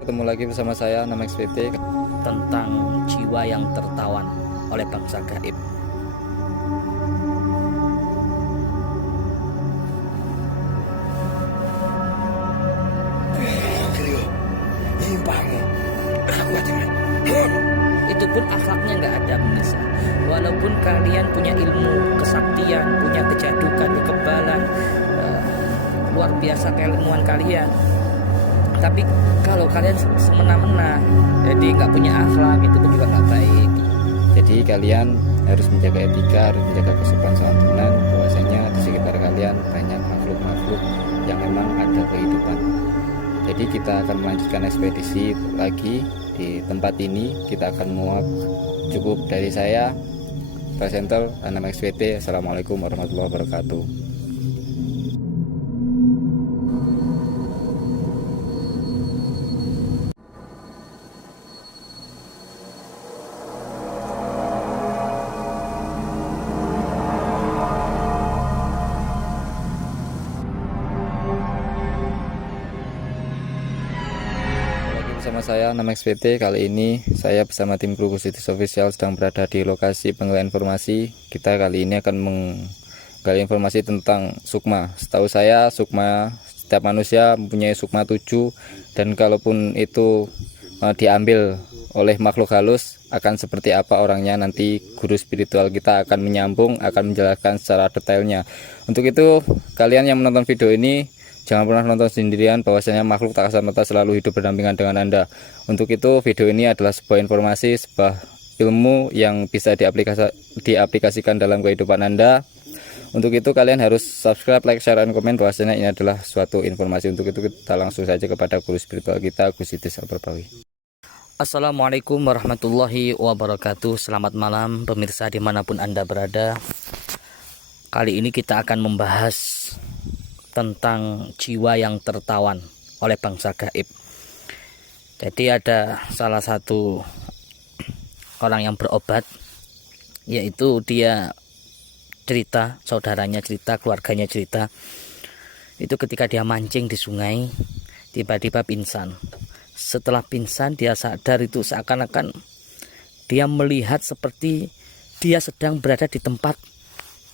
Ketemu lagi bersama saya, nama XPT, tentang jiwa yang tertawan oleh bangsa gaib. Itu pun akhlaknya nggak ada, pemirsa. Walaupun kalian punya ilmu, kesaktian, punya kejadukan, kekebalan, luar biasa keilmuan kalian, tapi kalau kalian semena-mena, jadi nggak punya akhlak, itu pun juga nggak baik. Jadi kalian harus menjaga etika, harus menjaga kesopanan santunan. Bahwasanya di sekitar kalian banyak makhluk-makhluk yang memang ada kehidupan. Jadi kita akan melanjutkan ekspedisi lagi di tempat ini. Kita akan menguak. Cukup dari saya, presenter nama XPT. Assalamualaikum warahmatullahi wabarakatuh. Bersama saya, nama XPT. Kali ini saya bersama tim kru Kusitis Official sedang berada di lokasi penggalian informasi. Kita kali ini akan menggali informasi tentang sukma. Setahu saya sukma, setiap manusia mempunyai sukma 7, dan kalaupun itu diambil oleh makhluk halus, akan seperti apa orangnya, nanti guru spiritual kita akan menyambung, akan menjelaskan secara detailnya. Untuk itu kalian yang menonton video ini jangan pernah nonton sendirian, bahwasanya makhluk tak kasat mata selalu hidup berdampingan dengan Anda. Untuk itu video ini adalah sebuah informasi, sebuah ilmu yang bisa diaplikasikan dalam kehidupan Anda. Untuk itu kalian harus subscribe, like, share, dan komen, bahwasanya ini adalah suatu informasi. Untuk itu kita langsung saja kepada guru spiritual kita, Kusitis Al-Barbawi. Assalamualaikum warahmatullahi wabarakatuh. Selamat malam pemirsa dimanapun Anda berada. Kali ini kita akan membahas tentang jiwa yang tertawan oleh bangsa gaib. Jadi ada salah satu orang yang berobat, yaitu dia cerita, saudaranya cerita, keluarganya cerita, itu ketika dia mancing di sungai, tiba-tiba pingsan. Setelah pingsan dia sadar, itu seakan-akan dia melihat seperti dia sedang berada di tempat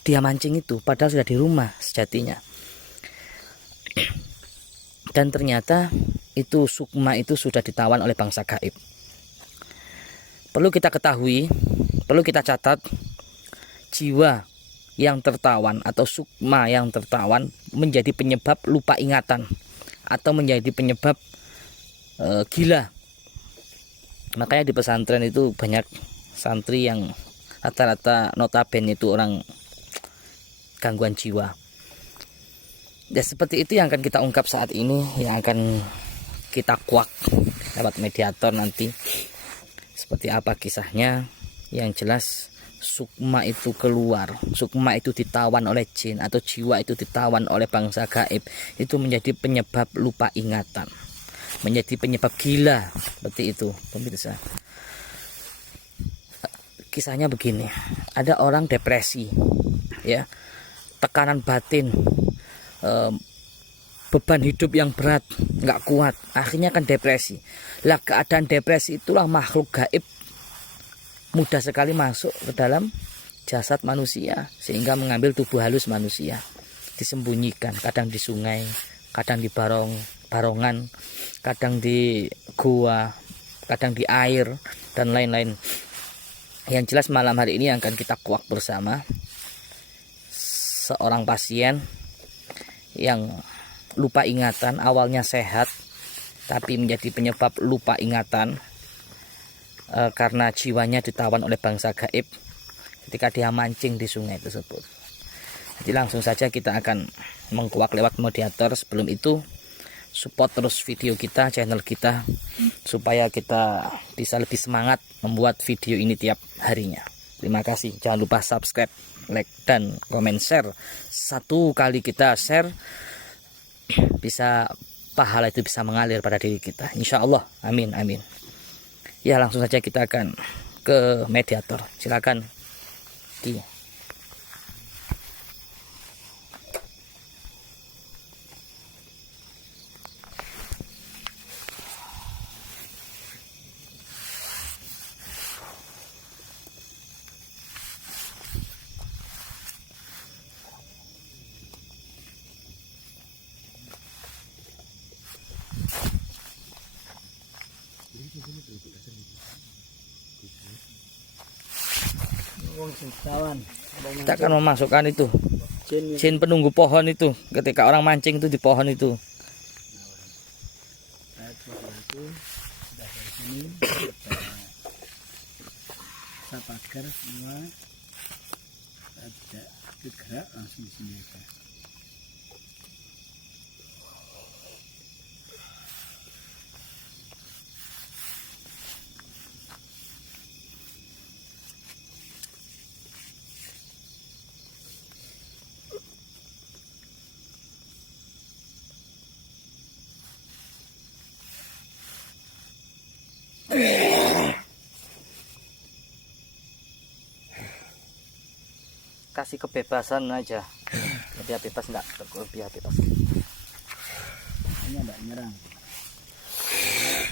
dia mancing itu, padahal sudah di rumah sejatinya. Dan ternyata itu sukma itu sudah ditawan oleh bangsa gaib. Perlu kita ketahui, perlu kita catat, jiwa yang tertawan atau sukma yang tertawan menjadi penyebab lupa ingatan atau menjadi penyebab gila. Makanya di pesantren itu banyak santri yang rata-rata notabene itu orang gangguan jiwa. Ya, seperti itu yang akan kita ungkap saat ini, yang akan kita kuak lewat mediator nanti. Seperti apa kisahnya? Yang jelas sukma itu keluar, sukma itu ditawan oleh jin atau jiwa itu ditawan oleh bangsa gaib. Itu menjadi penyebab lupa ingatan, menjadi penyebab gila. Seperti itu pemirsa. Kisahnya begini, ada orang depresi, ya, tekanan batin, beban hidup yang berat, nggak kuat, akhirnya kan depresi. Lah keadaan depresi itulah makhluk gaib mudah sekali masuk ke dalam jasad manusia, sehingga mengambil tubuh halus manusia, disembunyikan, kadang di sungai, kadang di barongan, kadang di gua, kadang di air, dan lain-lain. Yang jelas malam hari ini akan kita kuak bersama seorang pasien yang lupa ingatan, awalnya sehat tapi menjadi penyebab lupa ingatan karena jiwanya ditawan oleh bangsa gaib ketika dia mancing di sungai tersebut. Jadi langsung saja kita akan mengkuak lewat mediator. Sebelum itu support terus video kita, channel kita, supaya kita bisa lebih semangat membuat video ini tiap harinya. Terima kasih. Jangan lupa subscribe, like, dan komen, share. Satu kali kita share, bisa pahala itu bisa mengalir pada diri kita, insya Allah. Amin, amin. Ya, langsung saja kita akan ke mediator. Silakan Ki. Kita akan memasukkan itu jin penunggu pohon itu. Ketika orang mancing itu di pohon itu. Pagar semua ada gerak langsung di sini aja. Kasih kebebasan aja, dia bebas, enggak dia bebas. Ini enggak nyerang.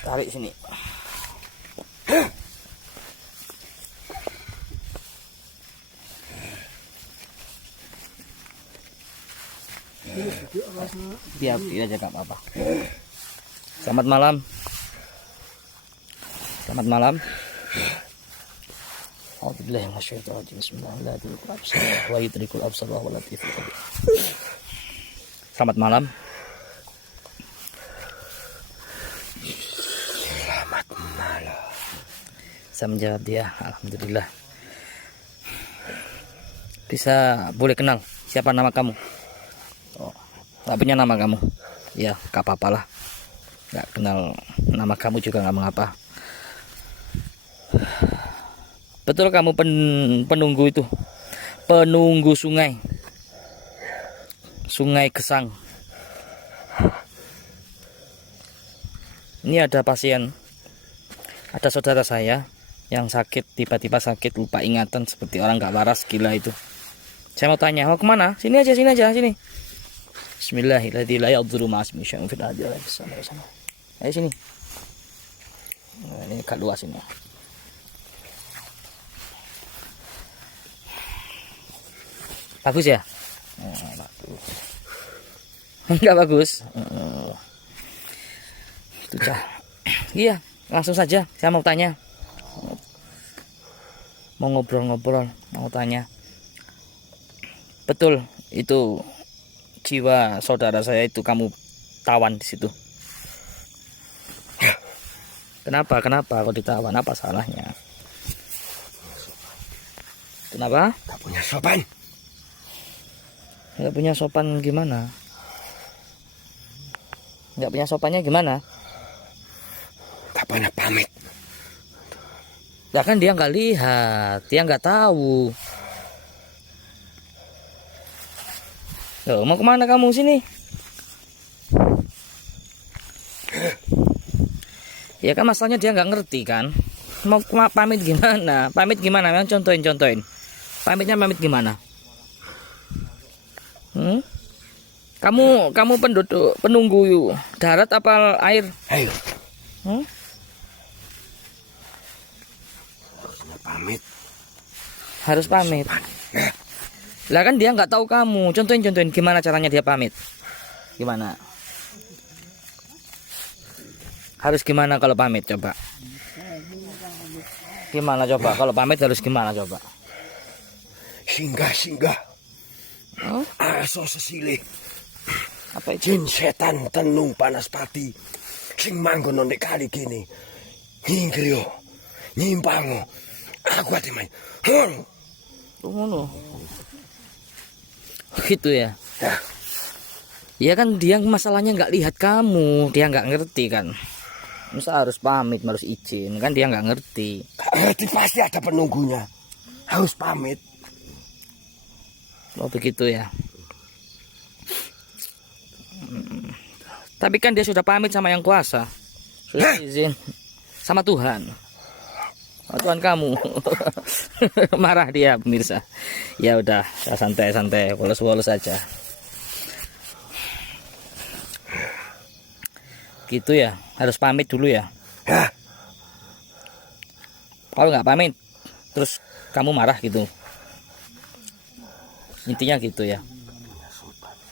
Tarik sini. Biar aja gak apa-apa. Selamat malam. Selamat malam. Alhamdulillah, masyaallah, bismillahirrahmanirrahim. Selamat malam. Selamat malam. Saya menjawab dia, alhamdulillah. Bisa boleh kenal siapa nama kamu? Oh, nggak punya nama kamu? Ya, gak apa-apalah. Nggak kenal nama kamu juga nggak mengapa. Betul kamu penunggu itu, penunggu sungai Gesang. Ini ada pasien, ada saudara saya yang sakit, tiba-tiba sakit, lupa ingatan seperti orang gak waras, gila itu. Saya mau tanya, mau kemana? Sini aja, sini. Bismillahirrahmanirrahim. Ayo sini. Nah, ini agak luas ini. Bagus ya? Bagus. Enggak bagus. Itu cah. Iya, langsung saja. Saya mau tanya. Mau ngobrol-ngobrol, mau tanya. Betul, itu jiwa saudara saya itu kamu tawan di situ. Kenapa kok ditawan? Apa salahnya? Kenapa? Tak punya sopan. Nggak punya sopan gimana? Nggak punya sopannya gimana? Tak punya pamit. Ya kan dia nggak lihat, dia nggak tahu. Loh, mau kemana kamu sini? Ya kan masalahnya dia nggak ngerti kan. Mau pamit gimana? Pamit gimana? Memang contohin. Pamitnya pamit gimana? Kamu penunggu darat apa air? Ayo. Pamit. Harus pamit. Lah kan dia nggak tahu kamu. Contohin gimana caranya dia pamit? Gimana? Harus gimana kalau pamit coba? Gimana coba kalau pamit harus gimana coba? Singgah. Huh? Aso sesilih. Apa itu? Jin setan tenung panas pati. Sing manggon nek kali kene. Nyingkrio. Nyimpango. Aku ate main. Ngono. Gitu ya. Ya kan dia masalahnya nggak lihat kamu, dia nggak ngerti kan. Masa harus pamit, harus izin kan dia nggak ngerti. Ngerti pasti ada penunggunya. Harus pamit. Oh begitu ya. Tapi kan dia sudah pamit sama yang kuasa, sudah izin sama Tuhan. Oh, Tuhan kamu. Marah dia pemirsa. Ya udah, santai, polos aja. Gitu ya, harus pamit dulu ya. Kalau nggak pamit, terus kamu marah gitu. Intinya gitu ya.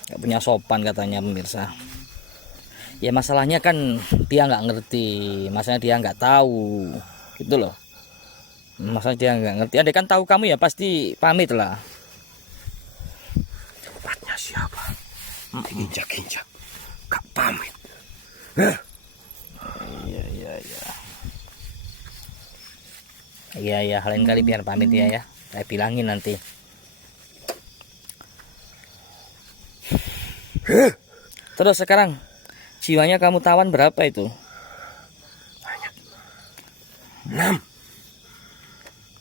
Nggak punya sopan katanya pemirsa. Ya masalahnya kan dia nggak ngerti, masalahnya dia nggak tahu, gitu loh. Masa dia nggak ngerti? Adek kan tahu kamu ya pasti pamit lah. Tempatnya siapa? Diinjak-injak. Gak pamit. Hah? Iya iya iya. Iya iya, lain kali biar pamit ya. Saya bilangin nanti. Terus sekarang jiwanya kamu tawan berapa itu? 6.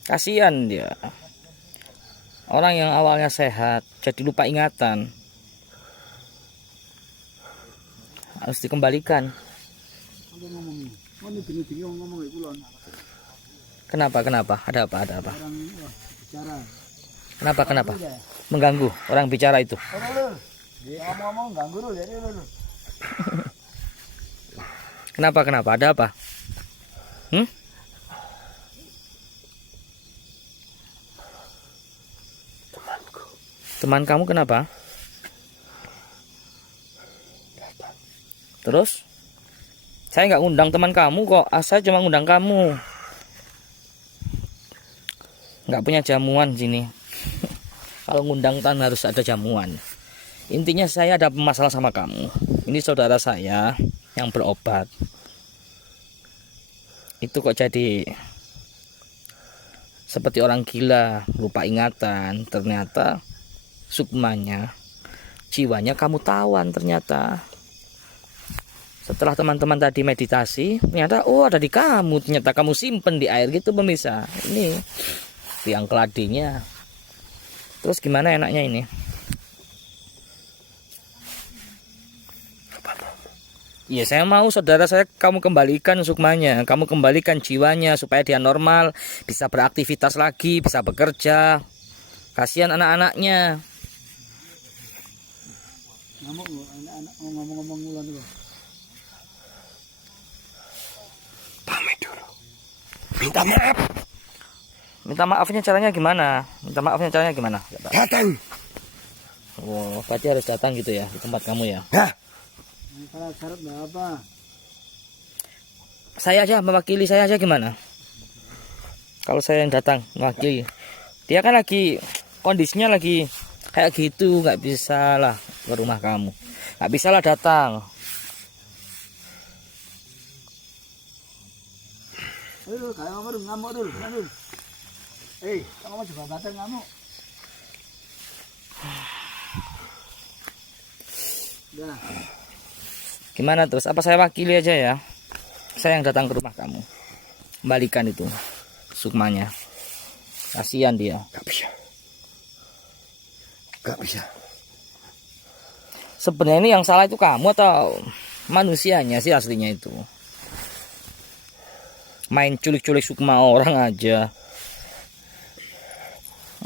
Kasihan dia. Orang yang awalnya sehat jadi lupa ingatan. Harus dikembalikan. Kenapa? Ada apa? Kenapa? Mengganggu orang bicara itu. Kenapa? Ada apa? Teman kamu kenapa? Terus? Saya nggak ngundang teman kamu kok. Saya cuma ngundang kamu. Nggak punya jamuan sini. Kalau ngundang kan harus ada jamuan. Intinya saya ada masalah sama kamu. Ini saudara saya yang berobat. Itu kok jadi seperti orang gila, lupa ingatan. Ternyata sukmanya, jiwanya kamu tawan ternyata. Setelah teman-teman tadi meditasi, ternyata ada di kamu. Ternyata kamu simpen di air gitu pemirsa. Ini tiang keladinya. Terus gimana enaknya ini? Iya, saya mau saudara saya kamu kembalikan sukmanya, kamu kembalikan jiwanya supaya dia normal, bisa beraktivitas lagi, bisa bekerja. Kasihan anak-anaknya. Ngomong-ngomong ulang dulu. Pamit dulu. Minta maaf. Minta maafnya caranya gimana? Datang. Oh, berarti harus datang gitu ya di tempat kamu ya. Hah? Syarat apa? Saya aja mewakili saya aja gimana? Kalau saya yang datang mewakili, dia kan lagi kondisinya lagi kayak gitu, nggak bisa lah ke rumah kamu, nggak bisa lah datang. Aduh, kayak ngamuk dulu. Kamu juga batal ngamuk. Udah. Gimana terus? Apa saya wakili aja ya? Saya yang datang ke rumah kamu, kembalikan itu sukmanya. Kasihan dia. Gak bisa. Sebenarnya ini yang salah itu kamu atau manusianya sih aslinya itu? Main culik-culik sukma orang aja.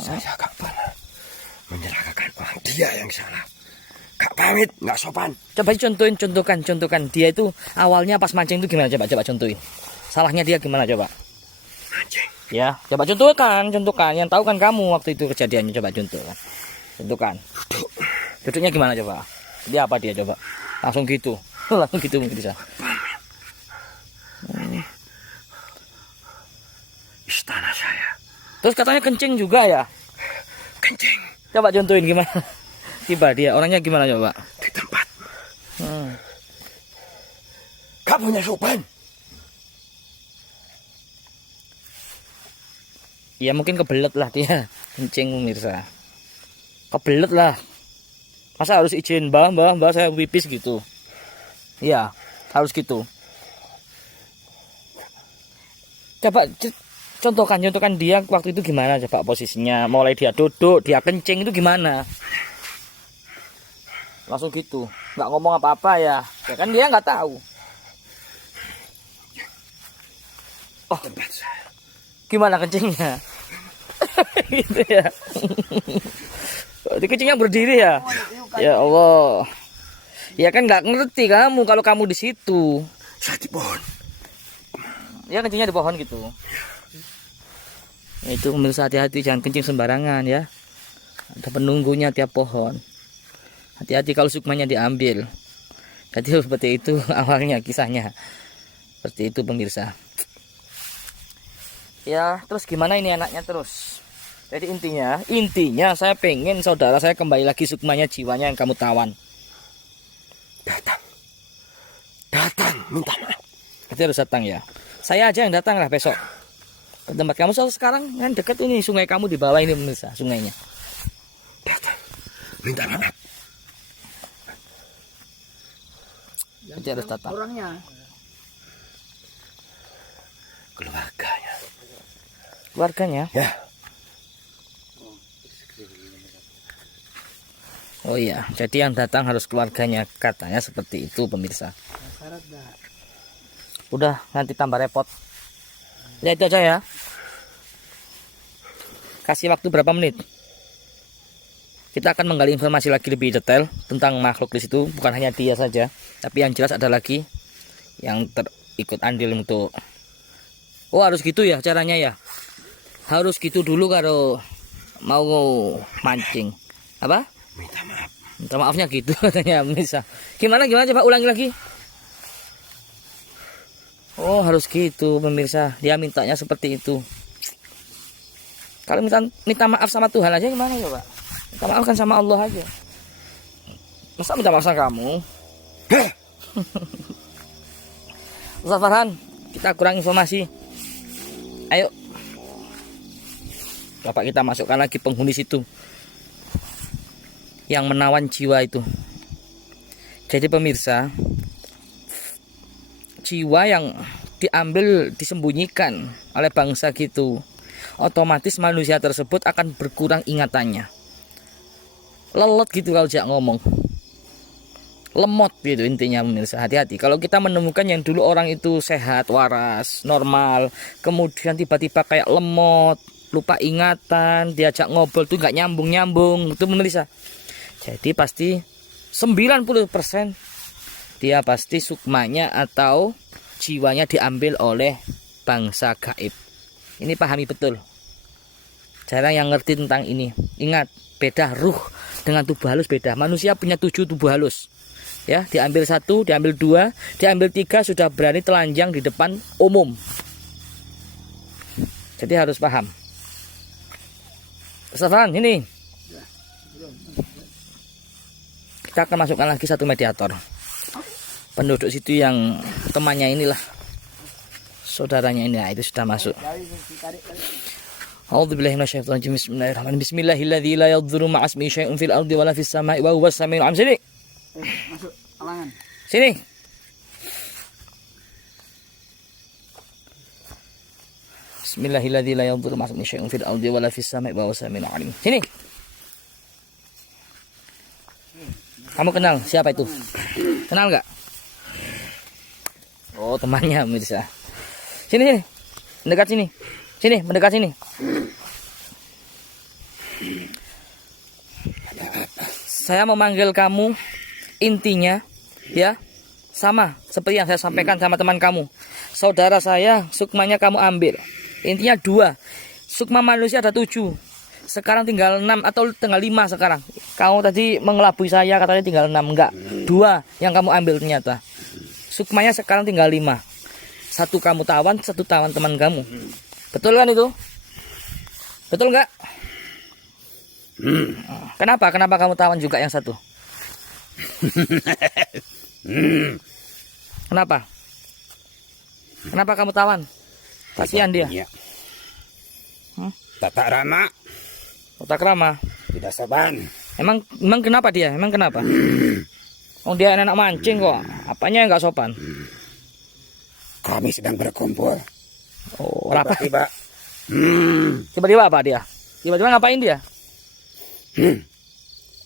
Saya gak pernah menyerahkan orang, dia yang salah. Gak pamit, gak sopan. Coba contohkan. Dia itu awalnya pas mancing itu gimana? Coba contohin. Salahnya dia gimana coba? Mancing. Ya, coba contohkan. Yang tahu kan kamu waktu itu kejadiannya, coba contohkan. Duduknya gimana coba? Dia apa dia coba? Langsung gitu bisa. Istana saya. Terus katanya kencing juga ya? Kencing. Coba contohin gimana? Tiba dia orangnya gimana coba? Di tempat. Gak punya sopan. Ya mungkin kebelet lah dia kencing pemirsa. Kebelet lah. Masa harus izin mbak saya pipis gitu? Iya harus gitu. Coba contohkan dia waktu itu gimana coba posisinya, mulai dia duduk, dia kencing itu gimana? Langsung gitu, nggak ngomong apa-apa ya kan dia nggak tahu. Oh, Tempat saya. gimana kencingnya? Gitu ya. Di kencingnya berdiri ya? Ya Allah. Ya kan nggak ngerti kamu kalau kamu di situ. Saya di pohon. Ya kencingnya di pohon gitu. Itu pemirsa hati-hati jangan kencing sembarangan ya. Ada penunggunya tiap pohon. Hati-hati kalau sukmanya diambil. Jadi seperti itu awalnya kisahnya. Seperti itu pemirsa. Ya, terus gimana ini anaknya terus? Jadi intinya saya pengen saudara saya kembali lagi sukmanya jiwanya yang kamu tawan. Datang. Datang, minta maaf. Berarti harus datang ya. Saya aja yang datang lah besok. Ke tempat kamu sekarang kan dekat ini sungai kamu di bawah ini pemirsa sungainya. Datang. Minta maaf. Berarti harus datang. Orangnya. Keluarganya. Keluarganya. Ya. Oh iya, jadi yang datang harus keluarganya katanya seperti itu pemirsa. Syarat dah. Udah nanti tambah repot. Ya itu aja ya. Kasih waktu berapa menit? Kita akan menggali informasi lagi lebih detail tentang makhluk di situ, bukan hanya dia saja, tapi yang jelas ada lagi yang ikut andil untuk. Oh harus gitu ya caranya ya. Harus gitu dulu kalau mau mancing. Apa? Minta maaf. Minta maafnya gitu katanya bisa. Gimana coba ulangi lagi. Oh harus gitu pemirsa. Dia mintanya seperti itu. Kalau minta maaf sama Tuhan aja gimana coba? Minta maaf kan sama Allah aja. Masa minta maaf sama kamu? Ustaz Farhan, kita kurang informasi. Ayo. Bapak kita masukkan lagi penghuni situ yang menawan jiwa itu. Jadi pemirsa, jiwa yang diambil disembunyikan oleh bangsa gitu, otomatis manusia tersebut akan berkurang ingatannya. Lelet gitu kalau jak ngomong. Lemot gitu intinya pemirsa. Hati-hati kalau kita menemukan yang dulu orang itu sehat, waras, normal, kemudian tiba-tiba kayak lemot, lupa ingatan, diajak ngobrol tuh nggak nyambung-nyambung, itu pemirsa. Jadi pasti 90% dia pasti sukmanya atau jiwanya diambil oleh bangsa gaib. Ini pahami betul. Jarang yang ngerti tentang ini. Ingat, beda ruh dengan tubuh halus beda. Manusia punya 7 tubuh halus. Ya, diambil 1, diambil 2, diambil 3 sudah berani telanjang di depan umum. Jadi harus paham. Ustaz Farhan, ini kita akan masukkan lagi satu mediator. Penduduk situ yang temannya inilah, saudaranya ini, nah, itu sudah masuk. A'udzubillahi minasyaitonir rajim. Bismillahirrahmanirrahim. Bismillahilladzi la yadhurru ma'asmihi syai'un fil ardi wala fis sama'i wa huwas samiul 'alim. Sini. Masuk alangan. Sini. Bismillahilladzi la yadhurru ma'asmihi syai'un fil ardi wala fis sama'i wa huwas samiul 'alim. Sini. Kamu kenal siapa itu? Kenal nggak? Oh temannya pemirsa. Sini, mendekat sini. Sini, mendekat sini. Saya memanggil kamu, intinya ya sama seperti yang saya sampaikan sama teman kamu. Saudara saya sukmanya kamu ambil. Intinya 2. Sukma manusia ada 7. Sekarang tinggal 6 atau tinggal 5 sekarang. Kamu tadi mengelabui saya katanya tinggal 6. Enggak, 2 yang kamu ambil ternyata. Sukmanya sekarang tinggal 5. 1 kamu tawan, 1 tawan teman kamu. Betul kan itu? Betul enggak? Kenapa? Kenapa kamu tawan juga yang 1? Kenapa? Kenapa kamu tawan? Kasihan dia. Tata rama. Otak ramah. Tidak saban. Emang kenapa dia? Emang kenapa? Oh dia anak mancing kok. Apanya yang nggak sopan? Kami sedang berkumpul. Oh apa? Tiba-tiba. Tiba-tiba apa dia? Tiba-tiba ngapain dia?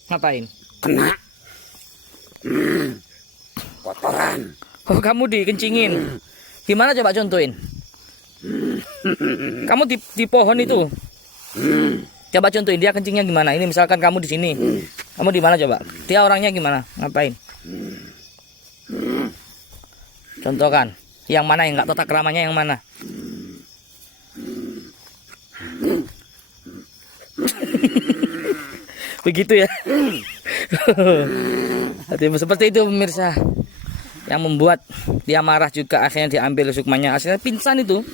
Ngapain? Kena. Kotoran. Oh kamu dikencingin. Gimana coba contohin? Kamu di pohon itu. Coba contohin dia kencingnya gimana? Ini misalkan kamu di sini. Kamu di mana coba? Dia orangnya gimana? Ngapain? Contohkan. Yang mana yang nggak tata keramanya yang mana? Begitu ya. Seperti itu pemirsa. Yang membuat dia marah juga akhirnya diambil sukmanya. Akhirnya pingsan itu.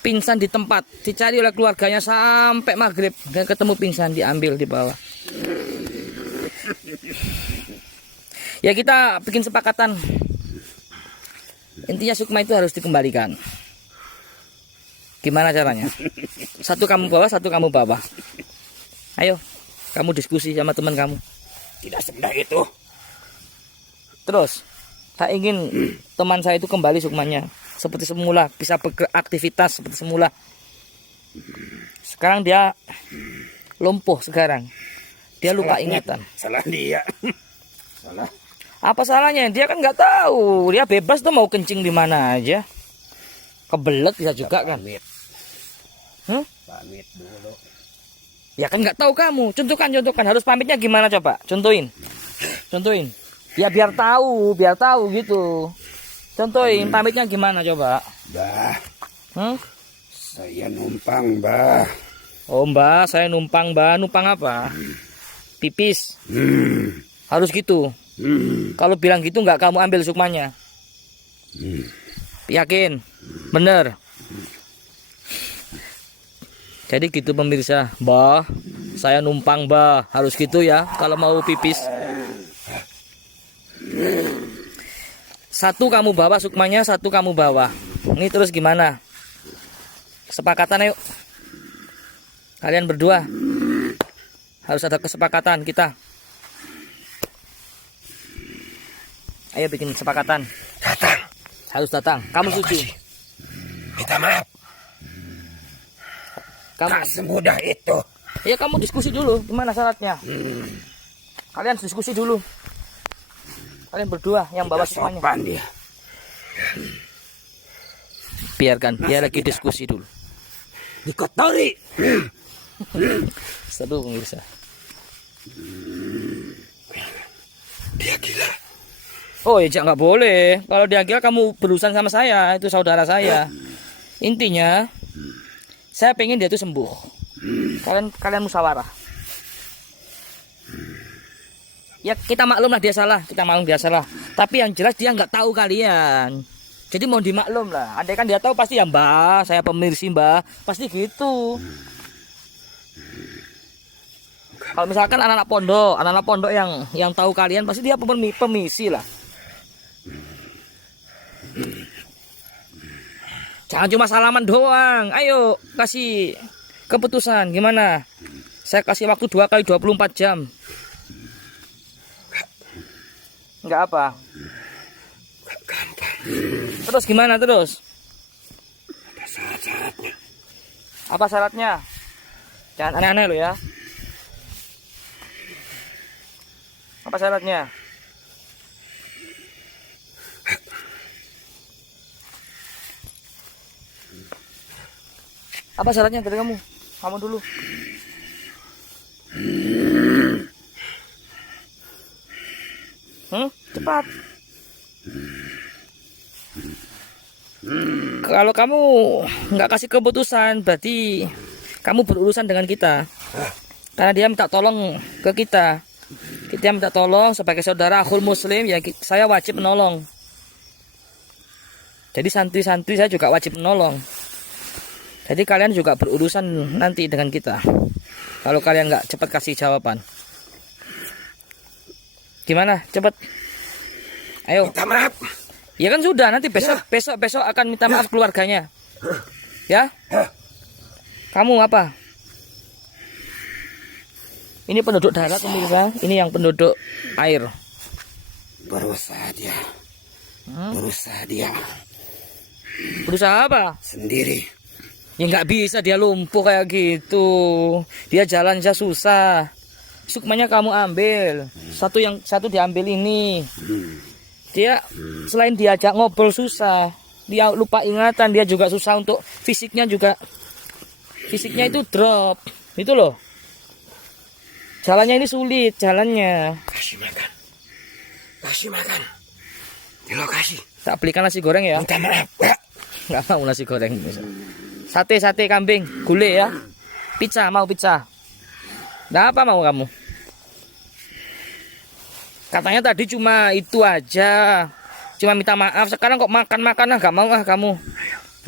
pingsan di tempat, dicari oleh keluarganya sampai maghrib, dan ketemu pingsan, diambil di bawah. Ya kita bikin sepakatan, intinya Sukma itu harus dikembalikan. Gimana caranya? Satu kamu bawa, satu kamu bawa. Ayo, kamu diskusi sama teman kamu. Tidak semudah itu. Terus, saya ingin teman saya itu kembali Sukmanya seperti semula, bisa beraktivitas seperti semula. Sekarang dia lumpuh sekarang. Dia lupa ingatan. Salah dia. Salah. Apa salahnya? Dia kan nggak tahu. Dia bebas tuh mau kencing di mana aja. Kebelet bisa juga kan. Pamit dulu. Ya kan nggak tahu kamu. Contohkan. Harus pamitnya gimana coba? Contohin. Ya biar tahu gitu. Contohin pamitnya gimana coba? Bah, Hmm? saya numpang, bah. Oh mbak, saya numpang mbak. Numpang apa? Pipis. Harus gitu. Kalau bilang gitu nggak kamu ambil Sukmanya. Yakin? Bener. Jadi gitu pemirsa, Mbah, saya numpang Mbah, harus gitu ya kalau mau pipis. Satu kamu bawa Sukmanya, satu kamu bawa. Ini terus gimana? Kesepakatan ayo. Kalian berdua harus ada kesepakatan kita. Ayo bikin kesepakatan. Datang. Harus datang. Kamu setuju? Minta maaf. Kamu. Tak semudah itu. Ya kamu diskusi dulu, gimana syaratnya? Kalian diskusi dulu. Kalian berdua yang bawa semuanya. Sopan dia. Biarkan dia lagi diskusi dulu. Dikotori. Seru pemirsa. Dia gila. Oh ya nggak boleh. Kalau dia gila kamu berurusan sama saya, itu saudara saya. Intinya, saya pengen dia itu sembuh. Kalian musyawarah. Ya kita maklum lah dia salah, Tapi yang jelas dia nggak tahu kalian. Jadi mau dimaklum lah. Andai kan dia tahu pasti ya Mbak, saya pemirsi Mbak, pasti gitu. Kalau misalkan anak-anak pondok yang tahu kalian pasti dia pemisi lah. Jangan cuma salaman doang. Ayo kasih keputusan gimana? Saya kasih waktu 2 kali 24 jam. Enggak apa? Terus gimana terus? Ada syarat-syaratnya. Apa syaratnya? Jangan aneh-aneh lo ya. Apa syaratnya? Apa syaratnya dari kamu? Kamu dulu. Cepat. Kalau kamu nggak kasih keputusan, berarti kamu berurusan dengan kita. Karena dia minta tolong ke kita. Kita minta tolong sebagai saudara akhul muslim, ya saya wajib menolong. Jadi santri-santri saya juga wajib menolong. Jadi kalian juga berurusan nanti dengan kita. Kalau kalian nggak cepat kasih jawaban. Gimana? Cepat. Ayo. Minta maaf. Ya kan sudah, nanti besok akan minta maaf keluarganya. Ya? Kamu apa? Ini penduduk darat pemirsa, ini yang penduduk air. Berusaha dia. Berusaha dia. Berusaha apa? Sendiri. Ya nggak bisa, dia lumpuh kayak gitu. Dia jalan aja susah. Sukmanya kamu ambil. Satu diambil ini. Dia selain diajak ngobrol susah, dia lupa ingatan, dia juga susah untuk fisiknya itu drop. Itu loh. Jalannya ini sulit, jalannya. Kasih makan. Kasih makan. Di lokasi. Tak belikan nasi goreng ya. Minta maaf. Nggak mau nasi goreng. Sate kambing, gulai ya. Pizza, mau pizza. Nah, apa mau kamu? Katanya tadi cuma itu aja. Cuma minta maaf, sekarang kok makan-makan gak mau kamu.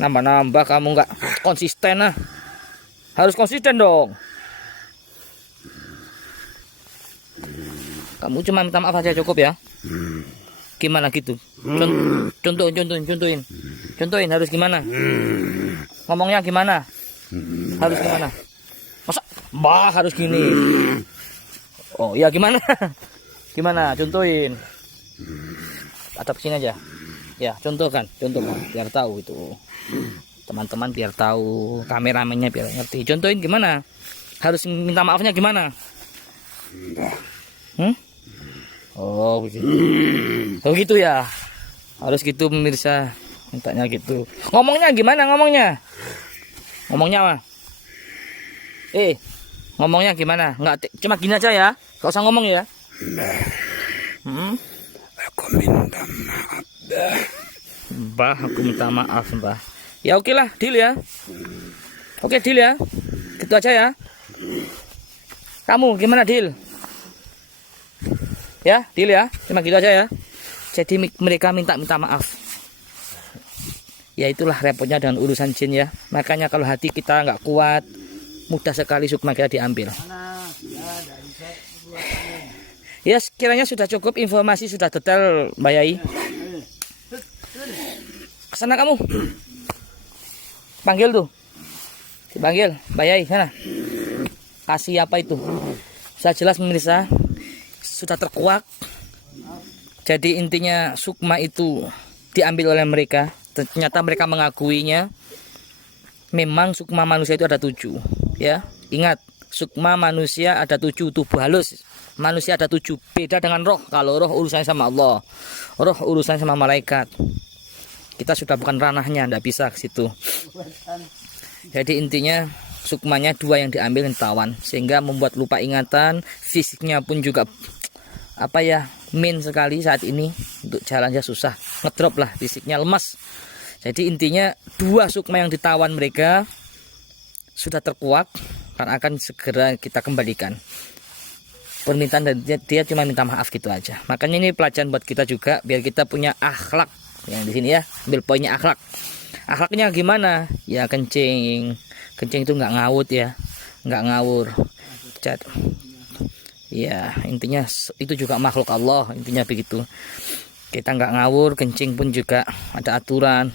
Nambah-nambah kamu nggak konsisten ah. Harus konsisten dong. Kamu cuma minta maaf aja cukup ya. Gimana gitu? Contohin harus gimana? Ngomongnya gimana? Harus gimana? Masa bah harus gini? Oh ya gimana? Gimana? Contohin. Atap sini aja. Ya contohkan biar tahu itu. Teman-teman biar tahu, kameramennya biar ngerti. Contohin gimana? Harus minta maafnya gimana? Oh begitu. Oh gitu ya. Harus gitu pemirsa. Mintanya gitu. Ngomongnya gimana ngomongnya? Ngomongnya apa? Ngomongnya gimana? Nggak cuma gini aja ya. Gak usah ngomong ya. Aku minta maaf. Mbah, aku minta maaf, Mbah. Ya oke lah, deal ya. Oke, deal ya. Gitu aja ya. Kamu gimana deal? Ya, deal ya. Cuma gitu aja ya. Jadi mereka minta maaf. Ya itulah repotnya dengan urusan jin ya. Makanya kalau hati kita nggak kuat, mudah sekali sukma kita diambil. Ya sekiranya sudah cukup, informasi sudah detail Mbak Yai. Kesana kamu. Panggil tuh. Dipanggil Mbak Yai sana. Kasih apa itu? Saya jelas pemirsa sudah terkuak. Jadi intinya sukma itu diambil oleh mereka. Ternyata mereka mengakuinya. Memang sukma manusia itu ada 7. Ya, ingat sukma manusia ada 7, tubuh halus manusia ada 7. Beda dengan roh. Kalau roh urusannya sama Allah, roh urusannya sama malaikat. Kita sudah bukan ranahnya, ndak bisa ke situ. Jadi intinya sukmanya 2 yang diambil tawan, sehingga membuat lupa ingatan. Fisiknya pun juga min sekali saat ini, untuk jalannya susah, ngedrop lah, fisiknya lemas. Jadi intinya 2 sukma yang ditawan mereka sudah terkuak dan akan segera kita kembalikan. Permintaan dan dia cuma minta maaf gitu aja. Makanya ini pelajaran buat kita juga, biar kita punya akhlak. Yang di sini ya, ambil poinnya akhlak. Akhlaknya gimana? Ya kencing itu nggak ngawut ya, nggak ngawur. Ya intinya itu juga makhluk Allah, intinya begitu. Kita nggak ngawur, kencing pun juga ada aturan.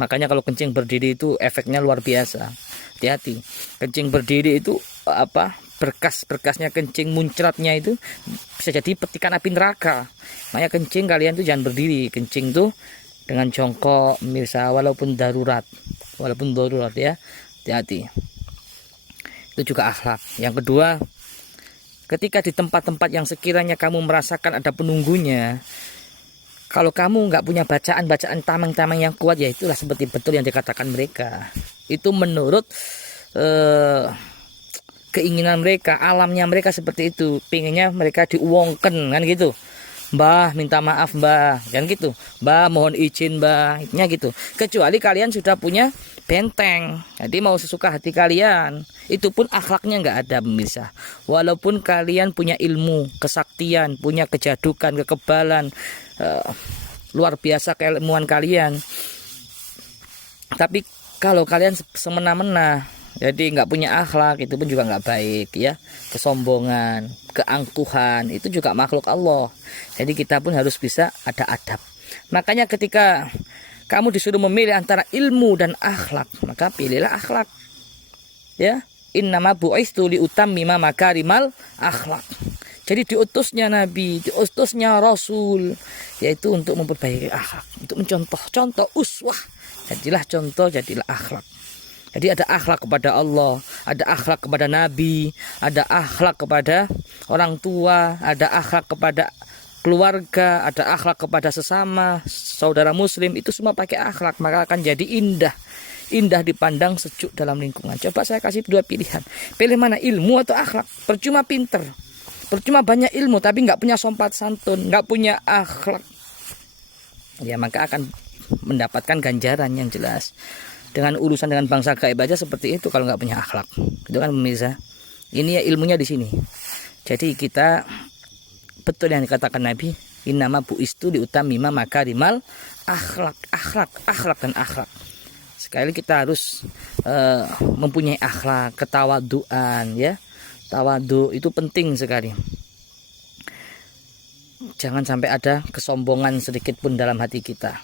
Makanya kalau kencing berdiri itu efeknya luar biasa. Hati-hati. Kencing berdiri itu berkas-berkasnya kencing muncratnya itu bisa jadi petikan api neraka. Makanya kencing kalian tuh jangan berdiri. Kencing tuh dengan jongkok mirsa, walaupun darurat ya. Hati-hati. Itu juga akhlak. Yang kedua, ketika di tempat-tempat yang sekiranya kamu merasakan ada penunggunya, kalau kamu nggak punya bacaan tameng-tameng yang kuat, ya itulah seperti betul yang dikatakan mereka. Itu menurut keinginan mereka, alamnya mereka seperti itu. Pengennya mereka diuangkan kan gitu. Mbah minta maaf mbah, kan gitu. Mbah mohon izin mbah, itunya gitu. Kecuali kalian sudah punya benteng, jadi mau sesuka hati kalian. Itu pun akhlaknya nggak ada pemirsa. Walaupun kalian punya ilmu, kesaktian, punya kejadukan, kekebalan, luar biasa keilmuan kalian. Tapi kalau kalian semena-mena, jadi nggak punya akhlak, itu pun juga nggak baik ya. Kesombongan, keangkuhan, itu juga makhluk Allah. Jadi kita pun harus bisa ada adab. Makanya ketika kamu disuruh memilih antara ilmu dan akhlak, maka pilihlah akhlak. Ya, innama bu'istu liutammima makarimal akhlak. Jadi diutusnya Nabi, diutusnya Rasul, yaitu untuk memperbaiki akhlak, untuk mencontoh uswah. Jadilah contoh, jadilah akhlak. Jadi ada akhlak kepada Allah, ada akhlak kepada Nabi, ada akhlak kepada orang tua, ada akhlak kepada keluarga, ada akhlak kepada sesama saudara muslim. Itu semua pakai akhlak, maka akan jadi indah dipandang, sejuk dalam lingkungan. Coba saya kasih 2 pilihan, pilih mana, ilmu atau akhlak? Percuma pinter, percuma banyak ilmu tapi nggak punya sopan santun, nggak punya akhlak, ya maka akan mendapatkan ganjaran yang jelas. Dengan urusan dengan bangsa gaib aja seperti itu kalau nggak punya akhlak, itu kan pemirsa. Ini ya ilmunya di sini. Jadi kita betul yang dikatakan Nabi, innama bu'istu liutammima makarimal akhlak dan akhlak. Sekali kita harus mempunyai akhlak, ketawaduan ya. Tawadu itu penting sekali. Jangan sampai ada kesombongan sedikit pun dalam hati kita.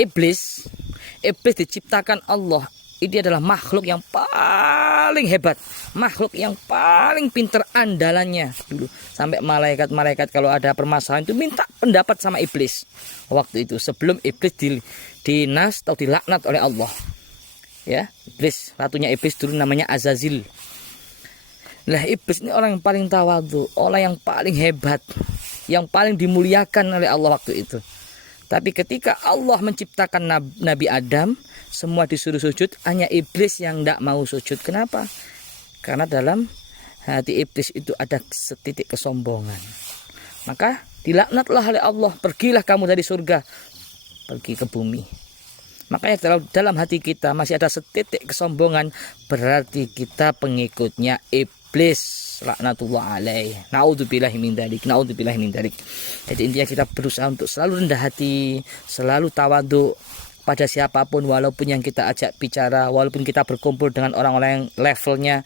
Iblis diciptakan Allah. Ini adalah makhluk yang paling hebat, makhluk yang paling pinter andalannya dulu. Sampai malaikat-malaikat kalau ada permasalahan itu minta pendapat sama iblis. Waktu itu sebelum iblis dinas atau dilaknat oleh Allah. Ya, iblis, ratunya iblis dulu namanya Azazil. Nah, iblis ini orang yang paling tawadu, orang yang paling hebat, yang paling dimuliakan oleh Allah waktu itu. Tapi ketika Allah menciptakan Nabi Adam, semua disuruh sujud, hanya iblis yang tidak mau sujud. Kenapa? Karena dalam hati iblis itu ada setitik kesombongan. Maka dilaknatlah oleh Allah, pergilah kamu dari surga, pergi ke bumi. Makanya dalam hati kita masih ada setitik kesombongan, berarti kita pengikutnya iblis. Laknatullah alaih. Naudzubillahi min dzalik. Naudzubillahi min dzalik. Jadi intinya kita berusaha untuk selalu rendah hati, selalu tawadhu pada siapapun, walaupun yang kita ajak bicara, walaupun kita berkumpul dengan orang-orang yang levelnya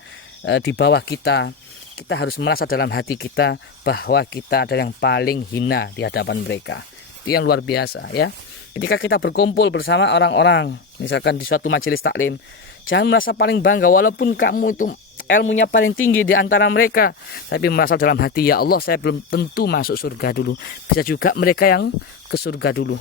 di bawah kita. Kita harus merasa dalam hati kita bahwa kita adalah yang paling hina di hadapan mereka. Itu yang luar biasa ya. Ketika kita berkumpul bersama orang-orang, misalkan di suatu majelis taklim, jangan merasa paling bangga walaupun kamu itu ilmunya paling tinggi di antara mereka, tapi merasa dalam hati, ya Allah, saya belum tentu masuk surga dulu. Bisa juga mereka yang ke surga dulu.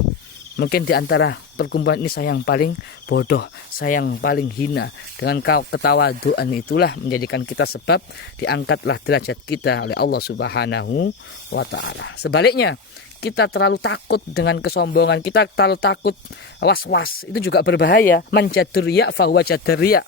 Mungkin di antara perkumpulan ini saya yang paling bodoh, saya yang paling hina. Dengan ketawaduan itulah menjadikan kita sebab diangkatlah derajat kita oleh Allah Subhanahu wa taala. Sebaliknya, kita terlalu takut dengan kesombongan, kita terlalu takut was-was, itu juga berbahaya. Man jadriya fahuwa jadriya.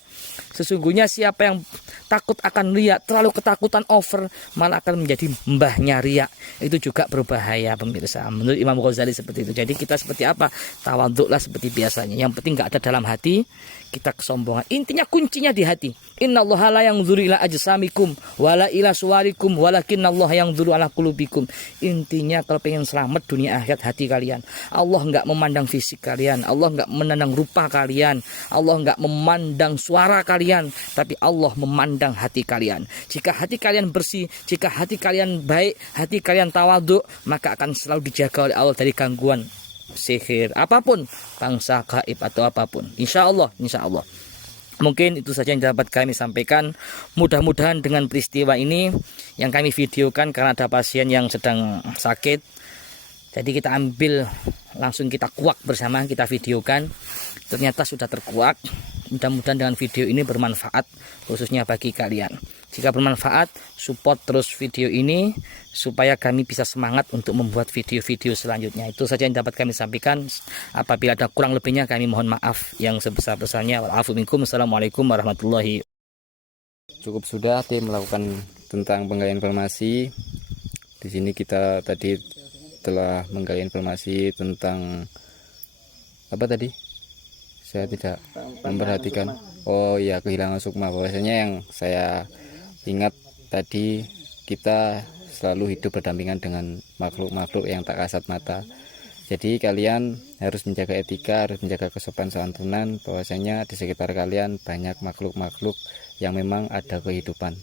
Sesungguhnya siapa yang takut akan riya, terlalu ketakutan over, malah akan menjadi mbahnya riya. Itu juga berbahaya pemirsa. Menurut Imam Ghazali seperti itu. Jadi kita seperti apa? Tawaduklah seperti biasanya. Yang penting nggak ada dalam hati kita kesombongan. Intinya kuncinya di hati. Innallaha la yanzuru ila ajsamikum wala ila suwarikum walakinnallaha yanzuru ala qulubikum. Intinya kalau pengen selamat dunia akhirat hati kalian. Allah enggak memandang fisik kalian, Allah enggak memandang rupa kalian, Allah enggak memandang suara kalian, tapi Allah memandang hati kalian. Jika hati kalian bersih, jika hati kalian baik, hati kalian tawadhu, maka akan selalu dijaga oleh Allah dari gangguan sihir apapun, bangsa gaib atau apapun. Insya Allah. Mungkin itu saja yang dapat kami sampaikan. Mudah-mudahan dengan peristiwa ini yang kami videokan, karena ada pasien yang sedang sakit, jadi kita ambil langsung, kita kuak bersama, kita videokan. Ternyata sudah terkuak. Mudah-mudahan dengan video ini bermanfaat, khususnya bagi kalian. Jika bermanfaat, support terus video ini supaya kami bisa semangat untuk membuat video-video selanjutnya. Itu saja yang dapat kami sampaikan. Apabila ada kurang lebihnya, kami mohon maaf yang sebesar-besarnya. Wa'afu minkum. Assalamualaikum warahmatullahi wabarakatuh. Cukup sudah tim melakukan tentang penggalian informasi. Di sini kita tadi telah menggali informasi tentang apa tadi? Saya tidak memperhatikan. Oh iya, kehilangan sukma. Bahwasanya yang saya ingat tadi, kita selalu hidup berdampingan dengan makhluk-makhluk yang tak kasat mata. Jadi kalian harus menjaga etika, harus menjaga kesopan santunan. Bahwasanya di sekitar kalian banyak makhluk-makhluk yang memang ada kehidupan.